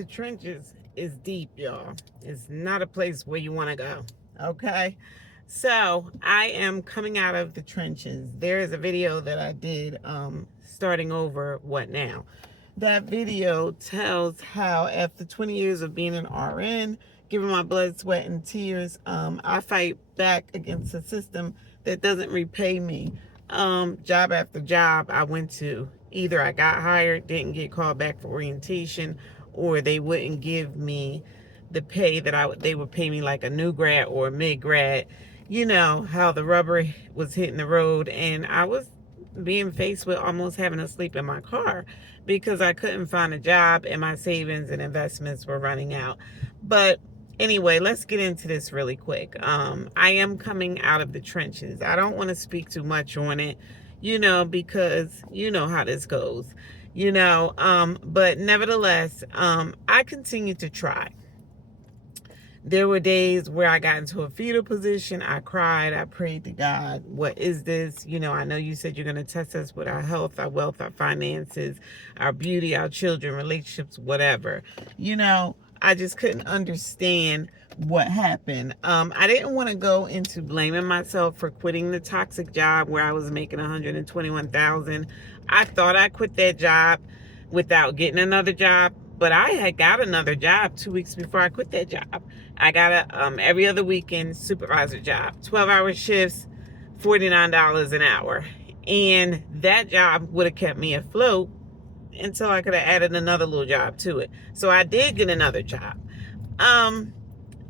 the trenches is deep, y'all. It's not a place where you want to go. Okay. So I am coming out of the trenches. There is a video that I did, starting over what now. That video tells how after 20 years of being an RN, giving my blood, sweat, and tears, I fight back against a system that doesn't repay me. Job after job I went to, either I got hired, didn't get called back for orientation, or they wouldn't give me the pay that they would pay me like a new grad or a mid grad. You know how the rubber was hitting the road, and I was being faced with almost having to sleep in my car because I couldn't find a job and my savings and investments were running out. But anyway, let's get into this really quick. I am coming out of the trenches. I don't want to speak too much on it, because you know how this goes, but nevertheless, I continue to try. There were days where I got into a fetal position. I cried. I prayed to God, what is this? I know you said you're going to test us with our health, our wealth, our finances, our beauty, our children, relationships, whatever. I just couldn't understand what happened. I didn't want to go into blaming myself for quitting the toxic job where I was making $121,000. I thought I quit that job without getting another job, but I had got another job 2 weeks before I quit that job. I got a every other weekend supervisor job, 12-hour shifts, $49 an hour. And that job would have kept me afloat until I could have added another little job to it. So I did get another job.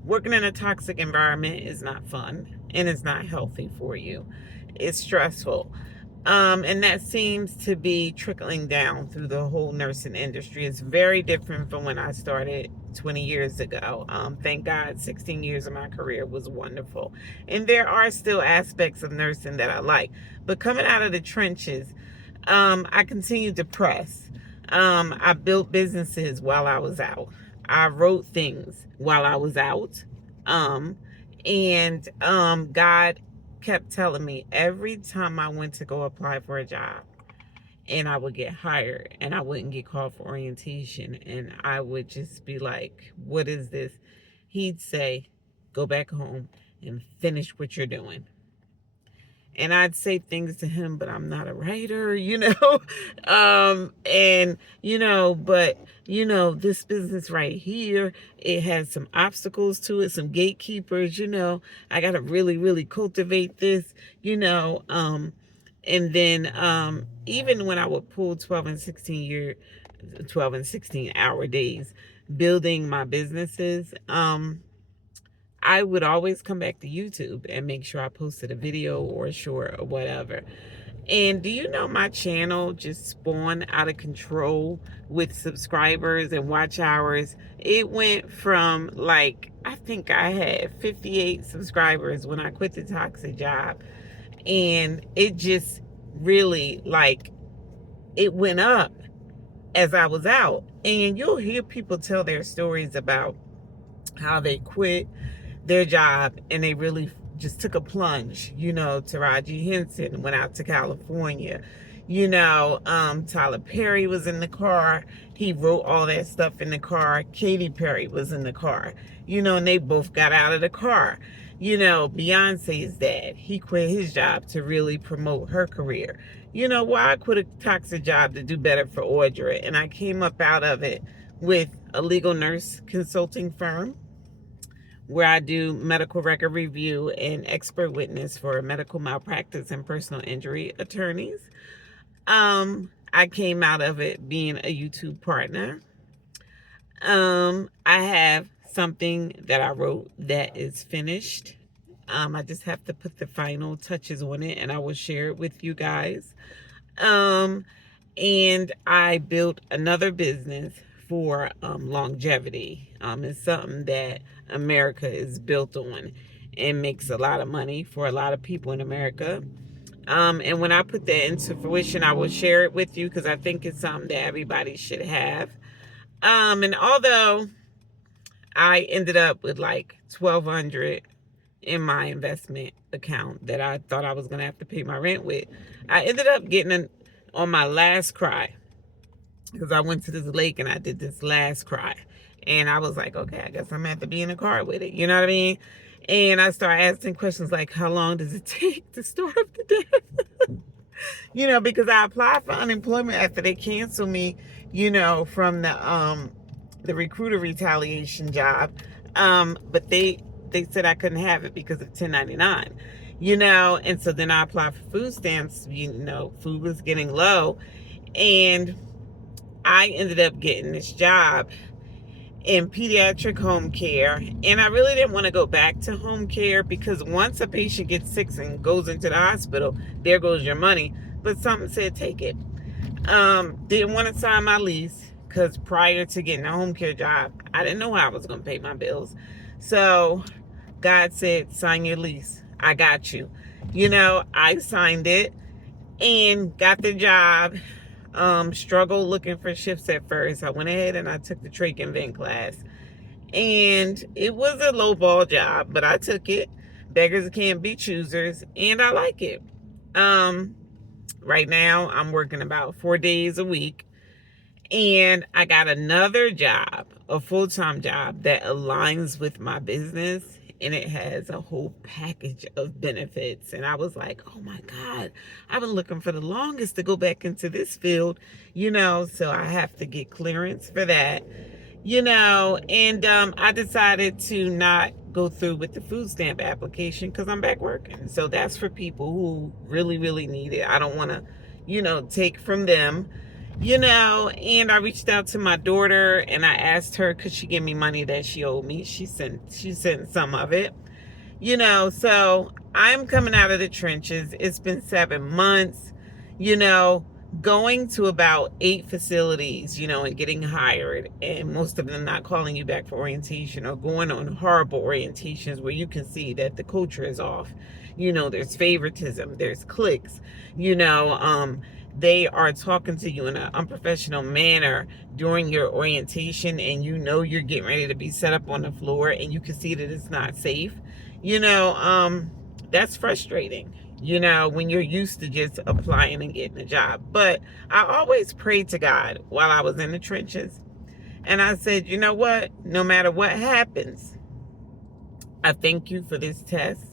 Working in a toxic environment is not fun, and it's not healthy for you. It's stressful. And that seems to be trickling down through the whole nursing industry. It's very different from when I started 20 years ago. Thank God, 16 years of my career was wonderful. And there are still aspects of nursing that I like. But coming out of the trenches, I continued to press. I built businesses while I was out. I wrote things while I was out. God kept telling me every time I went to go apply for a job and I would get hired and I wouldn't get called for orientation and I would just be like, what is this? He'd say, go back home and finish what you're doing. And I'd say things to him, but I'm not a writer, this business right here, it has some obstacles to it, some gatekeepers, I got to really, really cultivate this, and then even when I would pull 12 and 16 hour days building my businesses, I would always come back to YouTube and make sure I posted a video or a short or whatever. And do you know my channel just spawned out of control with subscribers and watch hours? It went from I think I had 58 subscribers when I quit the toxic job. And it just really it went up as I was out. And you'll hear people tell their stories about how they quit their job and they really just took a plunge, Taraji Henson went out to California, Tyler Perry was in the car. He wrote all that stuff in the car. Katy Perry was in the car, and they both got out of the car. Beyonce's dad, he quit his job to really promote her career. I quit a toxic job to do better for Audra, and I came up out of it with a legal nurse consulting firm where I do medical record review and expert witness for medical malpractice and personal injury attorneys. I came out of it being a YouTube partner. I have something that I wrote that is finished. I just have to put the final touches on it and I will share it with you guys. And I built another business for longevity. It's something that America is built on and makes a lot of money for a lot of people in America. And when I put that into fruition, I will share it with you because I think it's something that everybody should have. And although I ended up with $1,200 in my investment account that I thought I was going to have to pay my rent with, I ended up getting on my last cry. because I went to this lake and I did this last cry. And I was like, okay, I guess I'm going to have to be in the car with it. You know what I mean? And I started asking questions like, how long does it take to starve to death? You know, because I applied for unemployment after they canceled me, you know, from the recruiter retaliation job. But they said I couldn't have it because of 1099, you know. And so then I applied for food stamps. You know, food was getting low. And I ended up getting this job in pediatric home care. And I really didn't want to go back to home care because once a patient gets sick and goes into the hospital, there goes your money. But something said take it. Didn't want to sign my lease because prior to getting a home care job, I didn't know how I was going to pay my bills. So God said, sign your lease. I got you. You know, I signed it and got the job. Struggled looking for shifts at first. I went ahead and I took the trach and vent class. And it was a low ball job, but I took it. Beggars can't be choosers, and I like it. Right now I'm working about 4 days a week. And I got another job, a full-time job that aligns with my business, and it has a whole package of benefits. And I was like, oh my God, I've been looking for the longest to go back into this field, you know, so I have to get clearance for that, you know. And I decided to not go through with the food stamp application because I'm back working. So that's for people who really, really need it. I don't want to, you know, take from them. You know, and I reached out to my daughter and I asked her, could she give me money that she owed me? She sent some of it. You know, so I'm coming out of the trenches. It's been 7 months, you know, going to about 8 facilities, you know, and getting hired, and most of them not calling you back for orientation or going on horrible orientations where you can see that the culture is off. You know, there's favoritism, there's cliques, you know, they are talking to you in an unprofessional manner during your orientation, and you know you're getting ready to be set up on the floor and you can see that it's not safe. You know, that's frustrating, you know, when you're used to just applying and getting a job. But I always prayed to God while I was in the trenches. And I said, you know what? No matter what happens, I thank you for this test.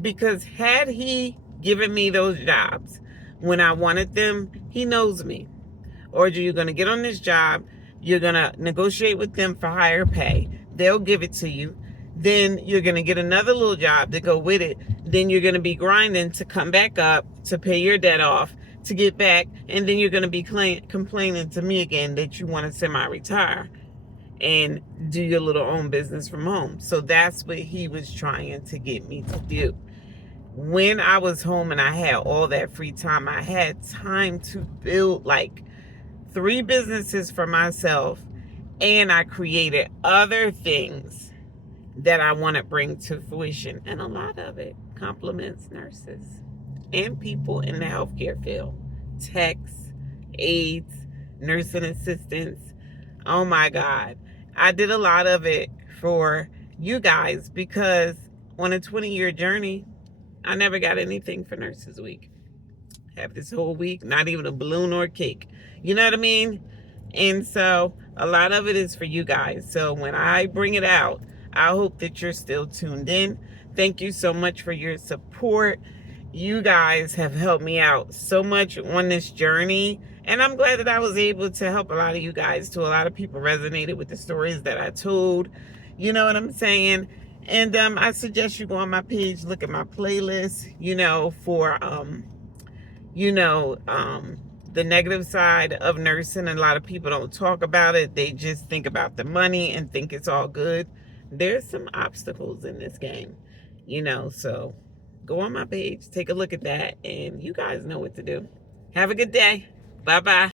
Because had he given me those jobs when I wanted them, he knows me. Or you're going to get on this job, you're going to negotiate with them for higher pay. They'll give it to you. Then you're going to get another little job to go with it. Then you're going to be grinding to come back up, to pay your debt off, to get back. And then you're going to be complaining to me again that you want to semi-retire and do your little own business from home. So that's what he was trying to get me to do. When I was home and I had all that free time, I had time to build like 3 businesses for myself, and I created other things that I want to bring to fruition, and a lot of it complements nurses and people in the healthcare field, techs, aides, nursing assistants. Oh my God, I did a lot of it for you guys because on a 20-year journey, I never got anything for Nurses Week. Have this whole week, not even a balloon or a cake. You know what I mean? And so a lot of it is for you guys. So when I bring it out, I hope that you're still tuned in. Thank you so much for your support. You guys have helped me out so much on this journey. And I'm glad that I was able to help a lot of you guys too. A lot of people resonated with the stories that I told. You know what I'm saying? And I suggest you go on my page, look at my playlist, you know, for, the negative side of nursing. And a lot of people don't talk about it. They just think about the money and think it's all good. There's some obstacles in this game, you know, so go on my page, take a look at that, and you guys know what to do. Have a good day. Bye-bye.